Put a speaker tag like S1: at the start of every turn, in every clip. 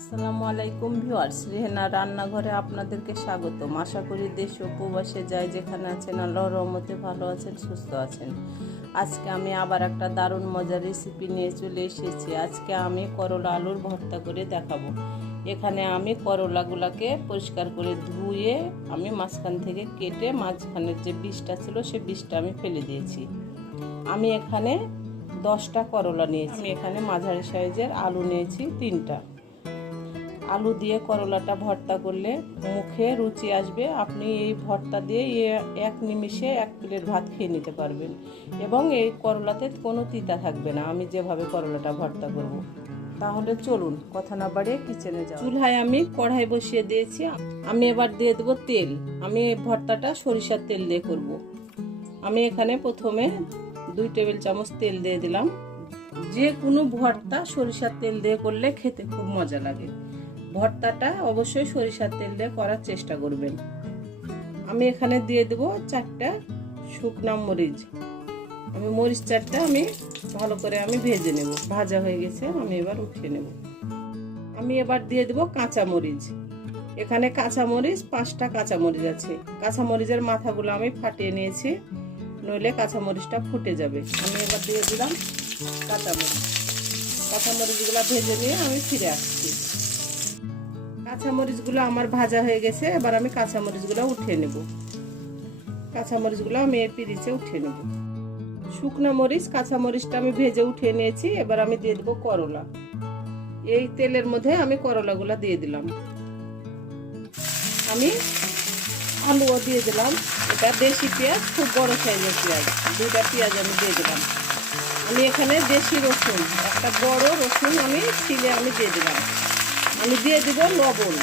S1: আসসালামু আলাইকুম ভিউয়ার্স, রেহেনা রান্নাঘরে আপনাদেরকে স্বাগতম। আশা করি দেশ ও প্রবাসে যাই যেখানে আছেন, আল্লাহর রহমতে ভালো আছেন, সুস্থ আছেন। আজকে আমি আবার একটা দারুণ মজার রেসিপি নিয়ে চলে এসেছি। আজকে আমি করলা আলুর ভর্তা করে দেখাবো। এখানে আমি করলাগুলাকে পরিষ্কার করে ধুয়ে আমি মাঝখান থেকে কেটে মাঝখানের যে বিষটা ছিল, সে বিষটা আমি ফেলে দিয়েছি। আমি এখানে দশটা করলা নিয়েছি। এখানে মাঝারি সাইজের আলু নিয়েছি তিনটা। আলু দিয়ে করলাটা ভর্তা করলে মুখে রুচি আসবে। আপনি এই ভর্তা দিয়ে এক নিমিষে এক প্লেট ভাত খেয়ে নিতে পারবেন। এবং এই করলাতে কোনো তিতা থাকবে না। আমি যেভাবে করলাটা ভর্তা করব। তাহলে চলুন কথা না বাড়িয়ে কিচেনে যাও চুলহায় আমি কড়াই বসিয়ে দিয়েছি। আমি এবার দিয়ে দেবো তেল। আমি এই ভর্তাটা সরিষার তেল দিয়ে করব। আমি এখানে প্রথমে দুই টেবিল চামচ তেল দিয়ে দিলাম। যে কোনো ভর্তা সরিষার তেল দিয়ে করলে খেতে খুব মজা লাগে। ভর্তাটা অবশ্যই সরিষার তেল দিয়ে করার চেষ্টা করবেন। আমি এখানে দিয়ে দেবো চারটা শুকনা মরিচ। আমি মরিচ চারটা আমি ভালো করে আমি ভেজে নেব। ভাজা হয়ে গেছে, আমি এবার উঠিয়ে নেব। আমি এবার দিয়ে দেবো কাঁচা মরিচ। এখানে কাঁচা মরিচ, পাঁচটা কাঁচা মরিচ আছে। কাঁচা মরিচের মাথাগুলো আমি ফাটিয়ে নিয়েছি, নইলে কাঁচা মরিচটা ফুটে যাবে। আমি এবার দিয়ে দিলাম কাঁচা মরিচ। কাঁচা মরিচগুলো ভেজে নিয়ে আমি ফিরে আসছি। কাঁচামরিচগুলো আমার ভাজা হয়ে গেছে, এবার আমি কাঁচামরিচগুলো উঠিয়ে নেব। কাঁচামরিচগুলো আমি এই পিরিচে উঠিয়ে নেব। শুকনো মরিচ, কাঁচামরিচটা আমি ভেজে উঠিয়ে নিয়েছি, এবার আমি দিয়ে দেবো করলা। এই তেলের মধ্যে আমি করলাগুলো দিয়ে দিলাম। আমি আলুও দিয়ে দিলাম। এটা দেশি পেঁয়াজ, খুব বড় সাইজের পেঁয়াজ। দুইটা পেঁয়াজ আমি দিয়ে দিলাম। আমি এখানে দেশি রসুন, একটা বড় রসুন আমি ছিলে আমি দিয়ে দিলাম। আমি দিয়ে দিব লবণ।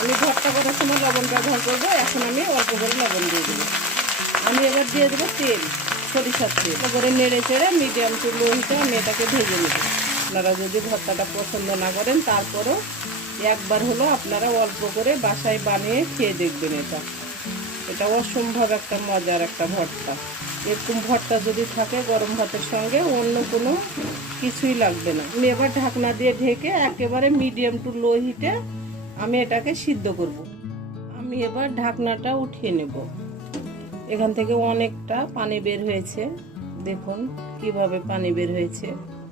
S1: আমি ভর্তা করার সময় লবণ ব্যবহার করব, এখন আমি অল্প করে লবণ দিয়ে দেবো। আমি এবার দিয়ে দেবো তেল, সরিষার তেল। তারপরে নেড়ে চেড়ে মিডিয়াম টু লো হিটে আমি এটাকে ভেজে নেব। আপনারা যদি ভর্তাটা পছন্দ না করেন, তারপরও একবার হলো আপনারা অল্প করে বাসায় বানিয়ে খেয়ে দেখবেন এটা। এটা অসম্ভব একটা মজার একটা ভর্তা। এরকম ভর্তা যদি থাকে গরম ভাতের সঙ্গে, অন্য কোনো কিছুই লাগবে না। আমি এবার ঢাকনা দিয়ে ঢেকে একেবারে মিডিয়াম টু লো হিটে আমি এটাকে সিদ্ধ করব। আমি এবার ঢাকনাটা উঠিয়ে নেব। এখান থেকে অনেকটা পানি বের হয়েছে। দেখুন কীভাবে পানি বের হয়েছে।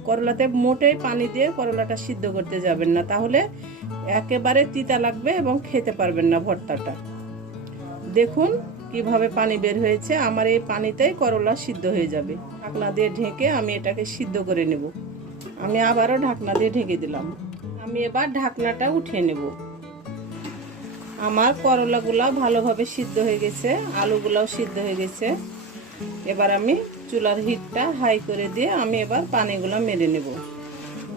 S1: করলাতে মোটেই পানি দিয়ে করলাটা সিদ্ধ করতে যাবেন না, তাহলে একেবারে তিতা লাগবে এবং খেতে পারবেন না ভর্তাটা। দেখুন কীভাবে পানি বের হয়েছে, আমার এই পানিতেই করলা সিদ্ধ হয়ে যাবে। ঢাকনা দিয়ে ঢেকে আমি এটাকে সিদ্ধ করে নেব। আমি আবারও ঢাকনা দিয়ে ঢেকে দিলাম। আমি এবার ঢাকনাটা উঠিয়ে নেব। আমার করলাগুলা ভালোভাবে সিদ্ধ হয়ে গেছে, আলুগুলাও সিদ্ধ হয়ে গেছে। এবার আমি চুলার হিটটা হাই করে দিয়ে আমি এবার পানিগুলো মেরে নেব।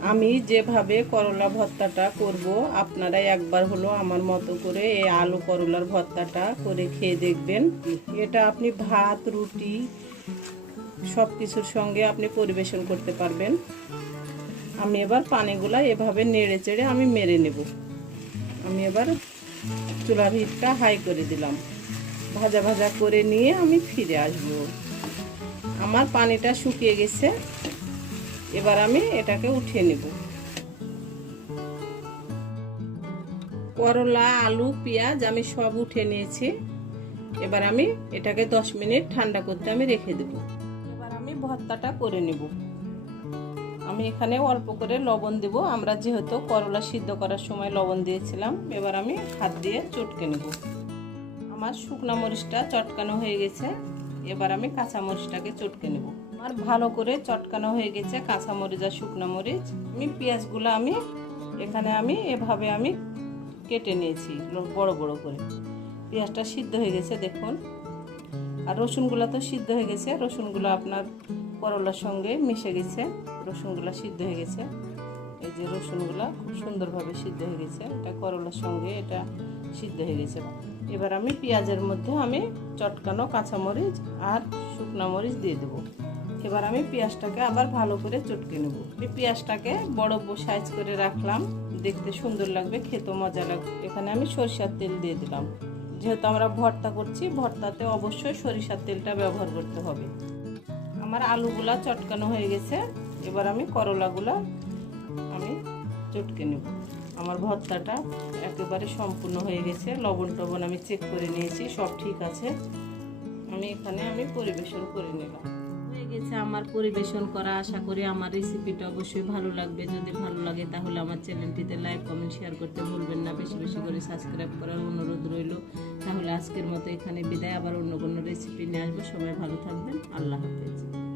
S1: আমি যেভাবে করলা ভর্তাটা করব আপনারা একবার হলো আমার মতো করে এই আলু করলার ভর্তাটা করে খেয়ে দেখবেন। এটা আপনি ভাত, রুটি সব কিছুর সঙ্গে আপনি পরিবেশন করতে পারবেন। আমি এবার পানিগুলা এভাবে নেড়ে চেড়ে আমি মেরে নেব। আমি এবার চুলার হিটটা হাই করে দিলাম। ভাজা ভাজা করে নিয়ে আমি ফিরে আসব। আমার পানিটা শুকিয়ে গেছে। এবার আমি এটাকে উঠিয়ে নেব। করলা, আলু, পেঁয়াজ আমি সব উঠে নিয়েছি। এবার আমি এটাকে দশ মিনিট ঠান্ডা করতে আমি রেখে দেব। এবার আমি ভর্তাটা করে নেব। আমি এখানে অল্প করে লবণ দেব। আমরা যেহেতু করলা সিদ্ধ করার সময় লবণ দিয়েছিলাম, এবার আমি হাত দিয়ে চটকে নেব। আমার শুকনো মরিচটা চটকানো হয়ে গেছে। এবার আমি কাঁচা মরিচটাকে চটকে নেব। আমার ভালো করে চটকানো হয়ে গেছে কাঁচা মরিচ আর শুকনো মরিচ। আমি পেঁয়াজগুলো আমি এখানে আমি এভাবে আমি কেটে নিয়েছি বড় বড় করে। পেঁয়াজটা সিদ্ধ হয়ে গেছে, দেখুন। আর রসুনগুলো তো সিদ্ধ হয়ে গেছে, রসুনগুলো আপনার করলার সঙ্গে মিশে গেছে, রসুনগুলো সিদ্ধ হয়ে গেছে। এই যে রসুনগুলো খুব সুন্দরভাবে সিদ্ধ হয়ে গেছে, এটা করলার সঙ্গে এটা সিদ্ধ হয়ে গেছে। এবার আমি পেঁয়াজের মধ্যে আমি চটকানো কাঁচামরিচ আর শুকনো মরিচ দিয়ে দেবো। এবার আমি পেঁয়াজটাকে আবার ভালো করে চটকে নেব। এই পেঁয়াজটাকে বড় সাইজ করে রাখলাম। দেখতে সুন্দর লাগবে খেতে মজা লাগবে। এখানে আমি সরিষার তেল দিয়ে দিলাম। যেহেতু আমরা ভর্তা করছি, ভর্তাতে অবশ্যই সরিষার তেলটা ব্যবহার করতে হবে। আমার আলুগুলা চটকানো হয়ে গেছে। এবার আমি করলাগুলা আমি চটকে নেব। আমার ভর্তাটা একেবারে সম্পূর্ণ হয়ে গেছে। লবণ টবণ আমি চেক করে নিয়েছি, সব ঠিক আছে। আমি এখানে আমি পরিবেশন করে নিলাম। গেছে আমার পরিবেশন করা, আশা করি আমার রেসিপিটা অবশ্যই ভালো লাগবে। যদি ভালো লাগে তাহলে আমার চ্যানেলটিতে লাইক কমেন্ট শেয়ার করতে ভুলবেন না। বেশি বেশি করে সাবস্ক্রাইব করার অনুরোধ রইল। তাহলে আজকের মতো এখানে বিদায়। আবার অন্য কোনো রেসিপি নিয়ে আসব। সবাই ভালো থাকবেন। আল্লাহ হাফেজ।